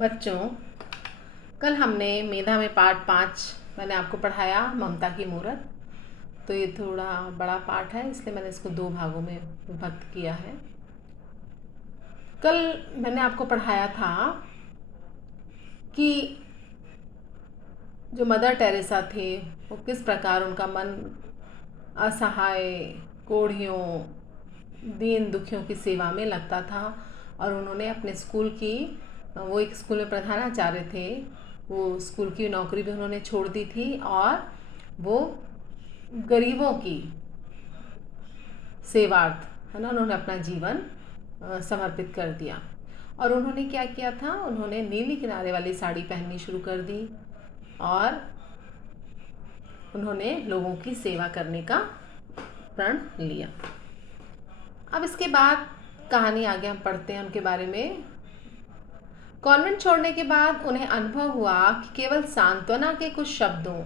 बच्चों, कल हमने मेधा में पार्ट 5 मैंने आपको पढ़ाया ममता की मूरत। तो ये थोड़ा बड़ा पार्ट है, इसलिए मैंने इसको 2 भागों में विभक्त किया है। कल मैंने आपको पढ़ाया था कि जो मदर टेरेसा थे वो किस प्रकार उनका मन असहाय, कोढ़ियों, दीन दुखियों की सेवा में लगता था। और उन्होंने अपने स्कूल की, वो एक स्कूल में प्रधानाचार्य थे, वो स्कूल की नौकरी भी उन्होंने छोड़ दी थी और वो गरीबों की सेवार्थ, है ना, उन्होंने अपना जीवन समर्पित कर दिया। और उन्होंने क्या किया था, उन्होंने नीली किनारे वाली साड़ी पहननी शुरू कर दी और उन्होंने लोगों की सेवा करने का प्रण लिया। अब इसके बाद कहानी आगे हम पढ़ते हैं उनके बारे में। कॉन्वेंट छोड़ने के बाद उन्हें अनुभव हुआ कि केवल सांत्वना के कुछ शब्दों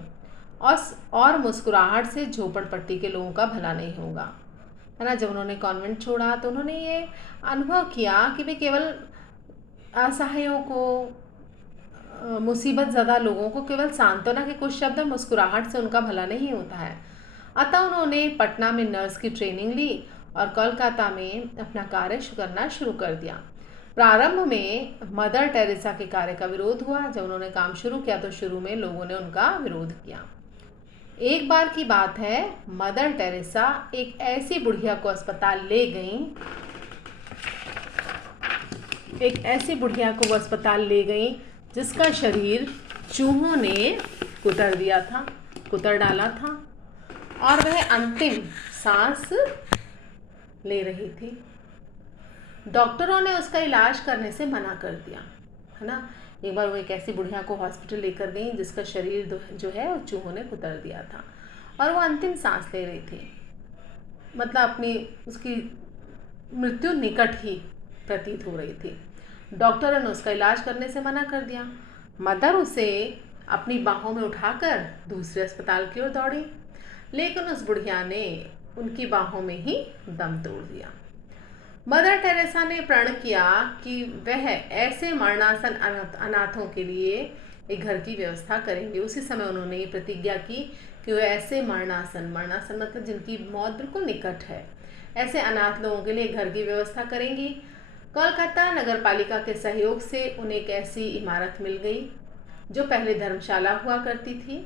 और मुस्कुराहट से झोपड़पट्टी के लोगों का भला नहीं होगा, है ना। जब उन्होंने कॉन्वेंट छोड़ा तो उन्होंने ये अनुभव किया कि वे केवल असहायों को, मुसीबत ज़्यादा लोगों को केवल सांत्वना के कुछ शब्द और मुस्कुराहट से उनका भला नहीं होता है। अतः उन्होंने पटना में नर्स की ट्रेनिंग ली और कोलकाता में अपना कार्य करना शुरू कर दिया। प्रारंभ में मदर टेरेसा के कार्य का विरोध हुआ। जब उन्होंने काम शुरू किया तो शुरू में लोगों ने उनका विरोध किया। एक बार की बात है, मदर टेरेसा एक ऐसी बुढ़िया को अस्पताल ले गईं, जिसका शरीर चूहों ने कुतर डाला था और वह अंतिम सांस ले रही थी। डॉक्टरों ने उसका इलाज करने से मना कर दिया, है ना। एक बार वो एक ऐसी बुढ़िया को हॉस्पिटल लेकर गई जिसका शरीर जो है वो चूहों ने कुतर दिया था और वो अंतिम सांस ले रही थी, मतलब उसकी मृत्यु निकट ही प्रतीत हो रही थी। डॉक्टरों ने उसका इलाज करने से मना कर दिया। मदर उसे अपनी बाहों में उठाकर दूसरे अस्पताल की ओर दौड़ी, लेकिन उस बुढ़िया ने उनकी बाहों में ही दम तोड़ दिया। मदर टेरेसा ने प्रण किया कि वह ऐसे मरणासन अनाथों के लिए एक घर की व्यवस्था करेंगे। उसी समय उन्होंने ये प्रतिज्ञा की कि वह ऐसे मरणासन मतलब जिनकी मौत बिल्कुल निकट है, ऐसे अनाथ लोगों के लिए घर की व्यवस्था करेंगी। कोलकाता नगर पालिका के सहयोग से उन्हें एक ऐसी इमारत मिल गई जो पहले धर्मशाला हुआ करती थी।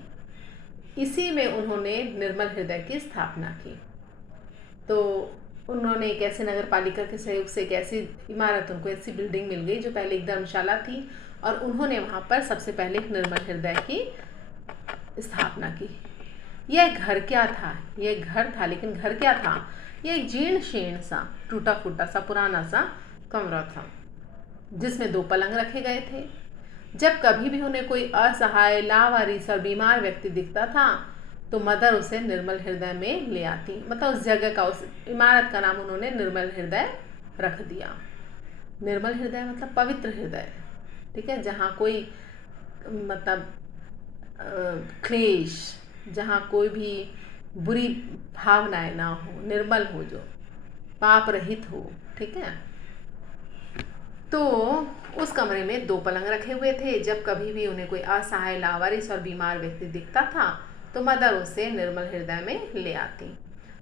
इसी में उन्होंने निर्मल हृदय की स्थापना की। तो उन्होंने एक ऐसे नगर पालिका के सहयोग से एक ऐसी इमारत, उनको ऐसी बिल्डिंग मिल गई जो पहले एक धर्मशाला थी और उन्होंने वहाँ पर सबसे पहले एक निर्मल हृदय की स्थापना की। यह घर क्या था? यह घर था, लेकिन घर क्या था? यह एक जीर्ण शीर्ण सा, टूटा फूटा सा, पुराना सा कमरा था जिसमें 2 पलंग रखे गए थे। जब कभी भी उन्हें कोई असहाय, लावारिस और बीमार व्यक्ति दिखता था तो मदर उसे निर्मल हृदय में ले आती, मतलब उस जगह का, उस इमारत का नाम उन्होंने निर्मल हृदय रख दिया। निर्मल हृदय मतलब पवित्र हृदय, ठीक है, जहाँ कोई मतलब क्लेश, जहाँ कोई भी बुरी भावनाएं ना हो, निर्मल हो, जो पाप रहित हो, ठीक है। तो उस कमरे में 2 पलंग रखे हुए थे। जब कभी भी उन्हें कोई असहाय, लावारिस और बीमार व्यक्ति दिखता था तो मदर उसे निर्मल हृदय में ले आती।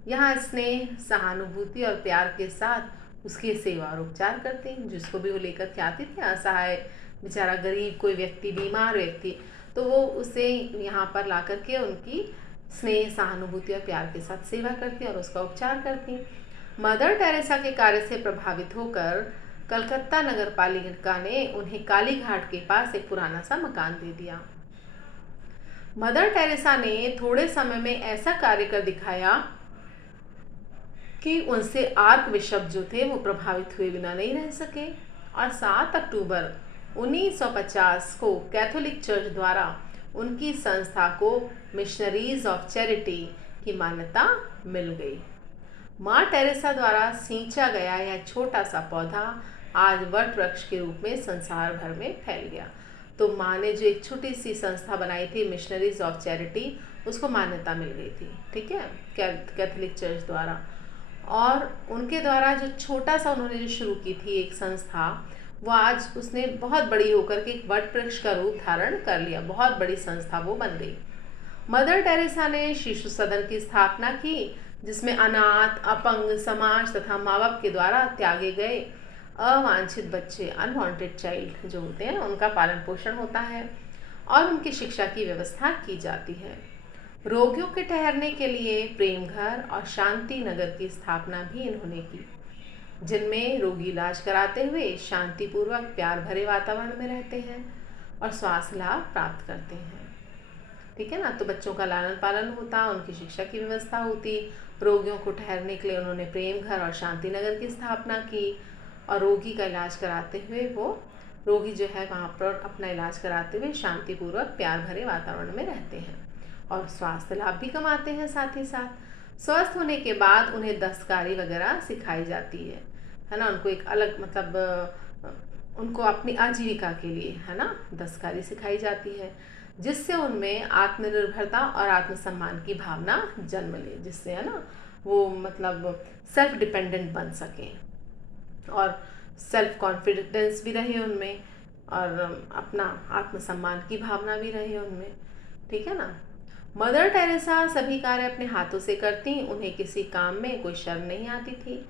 यहाँ स्नेह, सहानुभूति और प्यार के साथ उसकी सेवा और उपचार करती। जिसको भी वो लेकर के आती थी, असहाय, बेचारा गरीब कोई व्यक्ति, बीमार व्यक्ति, तो वो उसे यहाँ पर ला करके उनकी स्नेह, सहानुभूति और प्यार के साथ सेवा करती और उसका उपचार करती। मदर टेरेसा के कार्य से प्रभावित होकर कलकत्ता नगर पालिका ने उन्हें काली घाट के पास एक पुराना सा मकान दे दिया। मदर टेरेसा ने थोड़े समय में ऐसा कार्य कर दिखाया कि उनसे आर्क बिशप जो थे वो प्रभावित हुए बिना नहीं रह सके और 7 अक्टूबर 1950 को कैथोलिक चर्च द्वारा उनकी संस्था को मिशनरीज ऑफ चैरिटी की मान्यता मिल गई। माँ टेरेसा द्वारा सींचा गया यह छोटा सा पौधा आज वट वृक्ष के रूप में संसार भर में फैल गया। तो माँ ने जो एक छोटी सी संस्था बनाई थी, मिशनरीज ऑफ चैरिटी, उसको मान्यता मिल गई थी, ठीक है, कैथोलिक चर्च द्वारा। और उनके द्वारा जो छोटा सा उन्होंने जो शुरू की थी एक संस्था, वो आज उसने बहुत बड़ी होकर के एक वट वृक्ष का रूप धारण कर लिया, बहुत बड़ी संस्था वो बन गई। मदर टेरेसा ने शिशु सदन की स्थापना की, जिसमें अनाथ, अपंग समाज तथा माँ बाप के द्वारा त्यागे गए अवांछित बच्चे, अनवांटेड चाइल्ड जो होते हैं, उनका पालन पोषण होता है और उनकी शिक्षा की व्यवस्था की जाती है। रोगियों के ठहरने के लिए प्रेम घर और शांति नगर की स्थापना भी इन्होंने की, जिनमें रोगी इलाज कराते हुए शांतिपूर्वक प्यार भरे वातावरण में रहते हैं और स्वास्थ्य लाभ प्राप्त करते हैं। ठीक है ना। तो बच्चों का लालन पालन होता, उनकी शिक्षा की व्यवस्था होती। रोगियों को ठहरने के लिए उन्होंने प्रेम घर और शांति नगर की स्थापना की और रोगी का इलाज कराते हुए वो रोगी जो है वहाँ पर अपना इलाज कराते हुए शांतिपूर्वक प्यार भरे वातावरण में रहते हैं और स्वास्थ्य लाभ भी कमाते हैं। साथ ही साथ स्वस्थ होने के बाद उन्हें दस्तकारी वगैरह सिखाई जाती है ना। उनको एक अलग मतलब उनको अपनी आजीविका के लिए है ना दस्तकारी सिखाई जाती है, जिससे उनमें आत्मनिर्भरता और आत्मसम्मान की भावना जन्म ले, जिससे है ना वो मतलब सेल्फ डिपेंडेंट बन सकें और सेल्फ कॉन्फिडेंस भी रहे उनमें और अपना आत्मसम्मान की भावना भी रहे उनमें। ठीक है ना। मदर टेरेसा सभी कार्य अपने हाथों से करती, उन्हें किसी काम में कोई शर्म नहीं आती थी।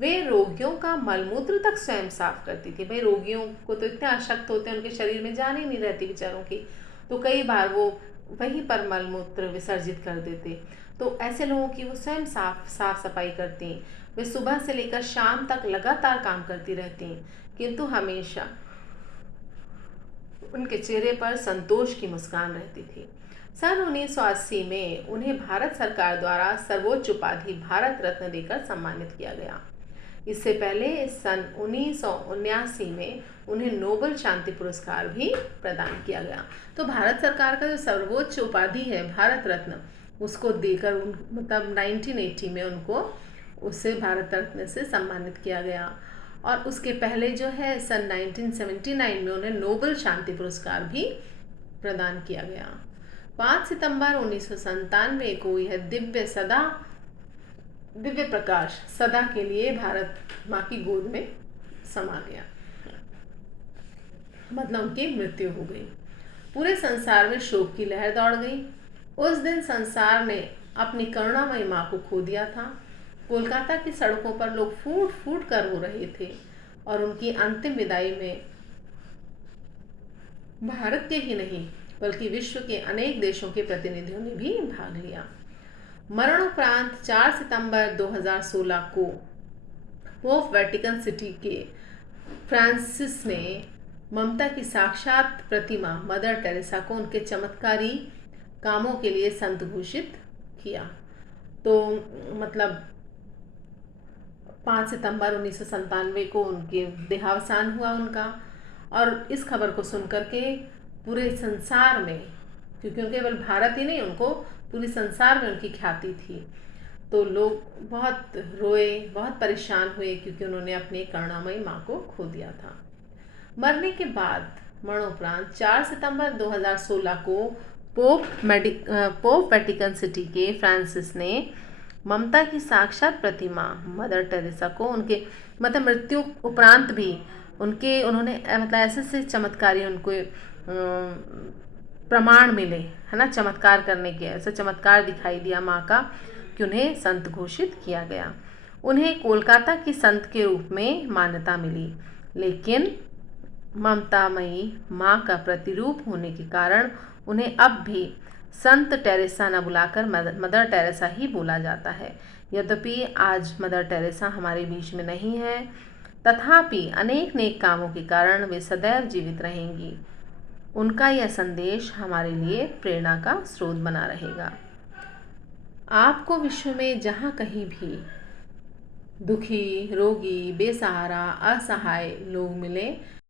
वे रोगियों का मलमूत्र तक स्वयं साफ करती थी। भाई रोगियों को तो इतने अशक्त होते हैं, उनके शरीर में जान ही नहीं रहती बेचारों की, तो कई बार वो वहीं पर मलमूत्र विसर्जित कर देते। तो ऐसे लोगों की वो स्वयं साफ सफाई करती। वे सुबह से लेकर शाम तक लगातार काम करती रहती, किंतु हमेशा उनके चेहरे पर संतोष की मुस्कान रहती थी। सन 1980 में उन्हें भारत सरकार द्वारा सर्वोच्च उपाधि भारत रत्न देकर सम्मानित किया गया। इससे पहले सन 1979 में उन्हें नोबेल शांति पुरस्कार भी प्रदान किया गया। तो भारत सरकार का जो सर्वोच्च उपाधि है भारत रत्न, उसको देकर मतलब 1980 में उनको उससे भारत रत्न से सम्मानित किया गया और उसके पहले जो है सन 1979 में उन्हें नोबेल शांति पुरस्कार भी प्रदान किया गया। 5 सितंबर 1997 को यह दिव्य प्रकाश सदा के लिए भारत माँ की गोद में समा गया, मतलब उनकी मृत्यु हो गई। पूरे संसार में शोक की लहर दौड़ गई। उस दिन संसार ने अपनी करुणामयी माँ को खो दिया था। कोलकाता की सड़कों पर लोग फूट फूट कर रो रहे थे और उनकी अंतिम विदाई में भारत के ही नहीं बल्कि विश्व के अनेक देशों के प्रतिनिधियों ने भी भाग लिया। मरणोपरांत 4 सितंबर 2016 को पोप वेटिकन सिटी के फ्रांसिस ने ममता की साक्षात प्रतिमा मदर टेरेसा को उनके चमत्कारी कामों के लिए संत घोषित किया। तो मतलब 5 सितंबर 1997 को उनके देहावसान हुआ उनका, और इस खबर को सुनकर के पूरे संसार में, क्योंकि उनके केवल भारत ही नहीं, उनको पूरे संसार में उनकी ख्याति थी, तो लोग बहुत रोए, बहुत परेशान हुए, क्योंकि उन्होंने अपनी करुणामयी माँ को खो दिया था। मरने के बाद मरणोपरांत 4 सितंबर 2016 को पोप वेटिकन सिटी के फ्रांसिस ने ममता की साक्षात प्रतिमा मदर टेरेसा को उनके मतलब मृत्यु उपरांत भी उन्होंने मतलब ऐसे चमत्कारी उनको प्रमाण मिले है ना, चमत्कार करने के ऐसा चमत्कार दिखाई दिया माँ का कि उन्हें संत घोषित किया गया। उन्हें कोलकाता की संत के रूप में मान्यता मिली, लेकिन ममतामयी माँ का प्रतिरूप होने के कारण उन्हें अब भी संत टेरेसा न बुलाकर मदर टेरेसा ही बोला जाता है। यद्यपि आज मदर टेरेसा हमारे बीच में नहीं है, तथापि अनेक नेक कामों के कारण वे सदैव जीवित रहेंगी। उनका यह संदेश हमारे लिए प्रेरणा का स्रोत बना रहेगा। आपको विश्व में जहाँ कहीं भी दुखी, रोगी, बेसहारा, असहाय लोग मिले